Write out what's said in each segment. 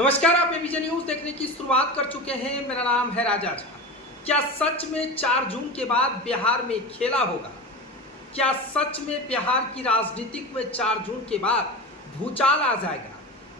नमस्कार, आप ABJ news देखने की शुरुआत कर चुके हैं। मेरा नाम है राजा झा। क्या सच में 4 जून के बाद बिहार में खेला होगा? क्या सच में बिहार की राजनीतिक में 4 जून के बाद भूचाल आ जाएगा?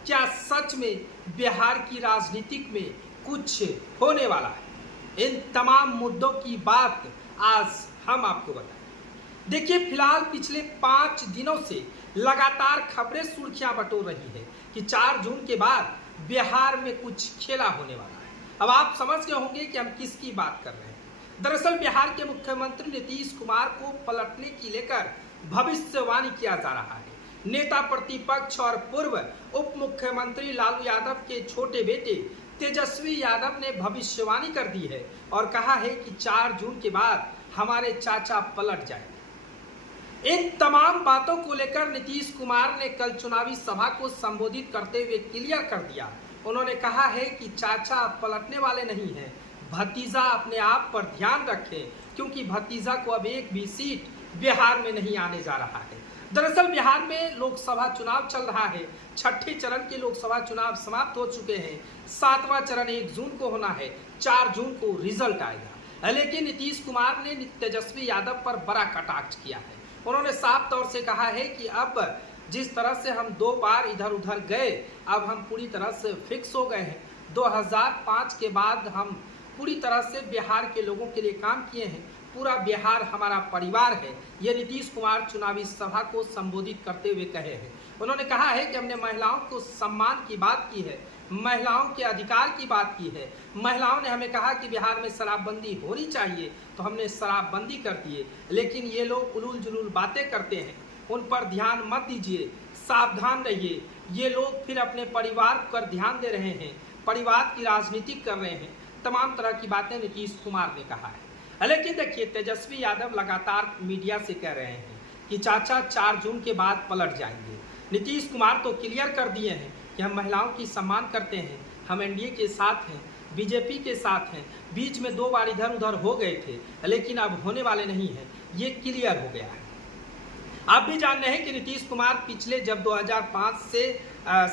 क्या सच में बिहार की राजनीतिक में कुछ होने वाला है? इन तमाम मुद्दों की बात आज हम आपको बताएं। देखिए, फिलहाल पिछले 5 दिनों से लगातार खबरें सुर्खियां बटोर रही है कि 4 जून के बाद बिहार में कुछ खेला होने वाला है। अब आप समझ गए होंगे कि हम किसकी बात कर रहे हैं। दरअसल बिहार के मुख्यमंत्री नीतीश कुमार को पलटने की लेकर भविष्यवाणी किया जा रहा है। नेता प्रतिपक्ष और पूर्व उप मुख्यमंत्री लालू यादव के छोटे बेटे तेजस्वी यादव ने भविष्यवाणी कर दी है और कहा है कि 4 जून के बाद हमारे चाचा पलट जाएंगे। इन तमाम बातों को लेकर नीतीश कुमार ने कल चुनावी सभा को संबोधित करते हुए क्लियर कर दिया। उन्होंने कहा है कि चाचा पलटने वाले नहीं हैं, भतीजा अपने आप पर ध्यान रखे, क्योंकि भतीजा को अब एक भी सीट बिहार में नहीं आने जा रहा है। दरअसल बिहार में लोकसभा चुनाव चल रहा है। 6ठे चरण के लोकसभा चुनाव समाप्त हो चुके हैं। 7वां चरण 1 जून को होना है। 4 जून को रिजल्ट आएगा। लेकिन नीतीश कुमार ने तेजस्वी यादव पर बड़ा कटाक्ष किया है। उन्होंने साफ तौर से कहा है कि अब जिस तरह से हम 2 बार इधर उधर गए, अब हम पूरी तरह से फिक्स हो गए हैं। 2005 के बाद हम पूरी तरह से बिहार के लोगों के लिए काम किए हैं। पूरा बिहार हमारा परिवार है। ये नीतीश कुमार चुनावी सभा को संबोधित करते हुए कहे हैं। उन्होंने कहा है कि हमने महिलाओं को सम्मान की बात की है, महिलाओं के अधिकार की बात की है। महिलाओं ने हमें कहा कि बिहार में शराबबंदी होनी चाहिए, तो हमने शराबबंदी कर दी है। लेकिन ये लोग उलूल जुलूल बातें करते हैं, उन पर ध्यान मत दीजिए, सावधान रहिए। ये लोग फिर अपने परिवार पर ध्यान दे रहे हैं, परिवार की राजनीति कर रहे हैं। तमाम तरह की बातें नीतीश कुमार ने कहा है। लेकिन देखिए, तेजस्वी यादव लगातार मीडिया से कह रहे हैं कि चाचा 4 जून के बाद पलट जाएंगे। नीतीश कुमार तो क्लियर कर दिए हैं कि हम महिलाओं की सम्मान करते हैं, हम एनडीए के साथ हैं, बीजेपी के साथ हैं। बीच में 2 बार इधर उधर हो गए थे, लेकिन अब होने वाले नहीं हैं। ये क्लियर हो गया है। आप भी जान रहे हैं कि नीतीश कुमार पिछले जब 2005 से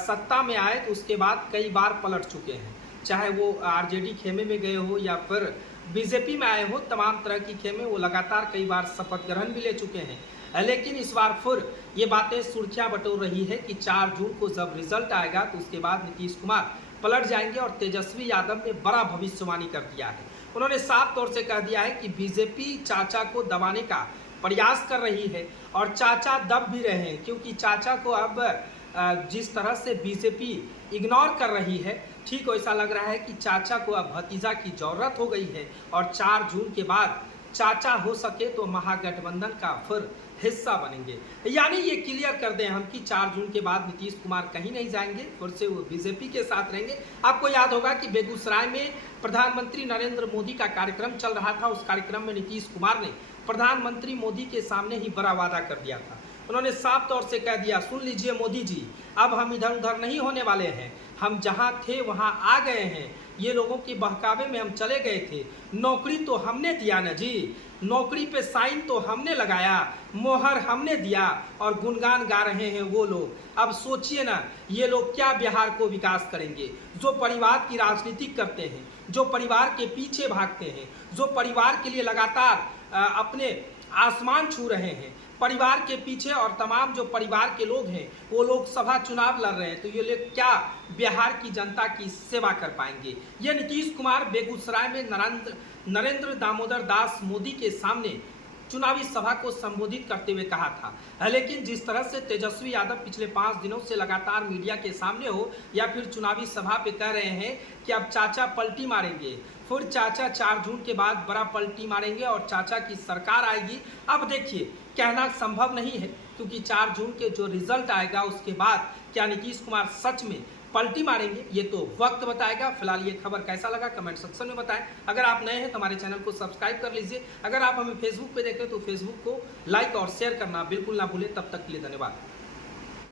सत्ता में आए तो उसके बाद कई बार पलट चुके हैं। चाहे वो आरजेडी खेमे में गए हो या फिर बीजेपी में आए हो, तमाम तरह की खेमे वो लगातार कई बार शपथ ग्रहण भी ले चुके हैं। लेकिन इस बार फिर ये बातें सुर्खियां बटोर रही है कि 4 जून को जब रिजल्ट आएगा तो उसके बाद नीतीश कुमार पलट जाएंगे। और तेजस्वी यादव ने बड़ा भविष्यवाणी कर दिया है। उन्होंने साफ तौर से कह दिया है कि बीजेपी चाचा को दबाने का प्रयास कर रही है और चाचा दब भी रहे हैं, क्योंकि चाचा को अब जिस तरह से बीजेपी इग्नोर कर रही है, ठीक वैसा लग रहा है कि चाचा को अब भतीजा की जरूरत हो गई है। और 4 जून के बाद चाचा हो सके तो महागठबंधन का फिर हिस्सा बनेंगे। यानी ये क्लियर कर दें हम कि 4 जून के बाद नीतीश कुमार कहीं नहीं जाएंगे, फिर से वो बीजेपी के साथ रहेंगे। आपको याद होगा कि बेगूसराय में प्रधानमंत्री नरेंद्र मोदी का कार्यक्रम चल रहा था। उस कार्यक्रम में नीतीश कुमार ने प्रधानमंत्री मोदी के सामने ही बड़ा वादा कर दिया था। उन्होंने साफ तौर से कह दिया, सुन लीजिए मोदी जी, अब हम इधर उधर नहीं होने वाले हैं, हम जहां थे वहां आ गए हैं। ये लोगों के बहकावे में हम चले गए थे। नौकरी तो हमने दिया ना जी, नौकरी पे साइन तो हमने लगाया, मोहर हमने दिया, और गुणगान गा रहे हैं वो लोग। अब सोचिए ना, ये लोग क्या बिहार को विकास करेंगे? जो परिवार की राजनीति करते हैं, जो परिवार के पीछे भागते हैं, जो परिवार के लिए लगातार अपने आसमान छू रहे हैं, परिवार के पीछे, और तमाम जो परिवार के लोग हैं वो लोकसभा चुनाव लड़ रहे हैं, तो ये लोग क्या बिहार की जनता की सेवा कर पाएंगे? ये नीतीश कुमार बेगूसराय में नरेंद्र दामोदर दास मोदी के सामने चुनावी सभा को संबोधित करते हुए कहा था। लेकिन जिस तरह से तेजस्वी यादव पिछले 5 दिनों से लगातार मीडिया के सामने हो या फिर चुनावी सभा पे कह रहे हैं कि अब चाचा पलटी मारेंगे, फिर चाचा 4 जून के बाद बड़ा पलटी मारेंगे और चाचा की सरकार आएगी। अब देखिए, कहना संभव नहीं है, क्योंकि 4 जून के जो रिजल्ट आएगा उसके बाद क्या नीतीश कुमार सच में पलटी मारेंगे, ये तो वक्त बताएगा। फिलहाल ये खबर कैसा लगा कमेंट सेक्शन में बताएं। अगर आप नए हैं तो हमारे चैनल को सब्सक्राइब कर लीजिए। अगर आप हमें फेसबुक पे देख रहे हैं तो फेसबुक को लाइक और शेयर करना बिल्कुल ना भूलें। तब तक के लिए धन्यवाद।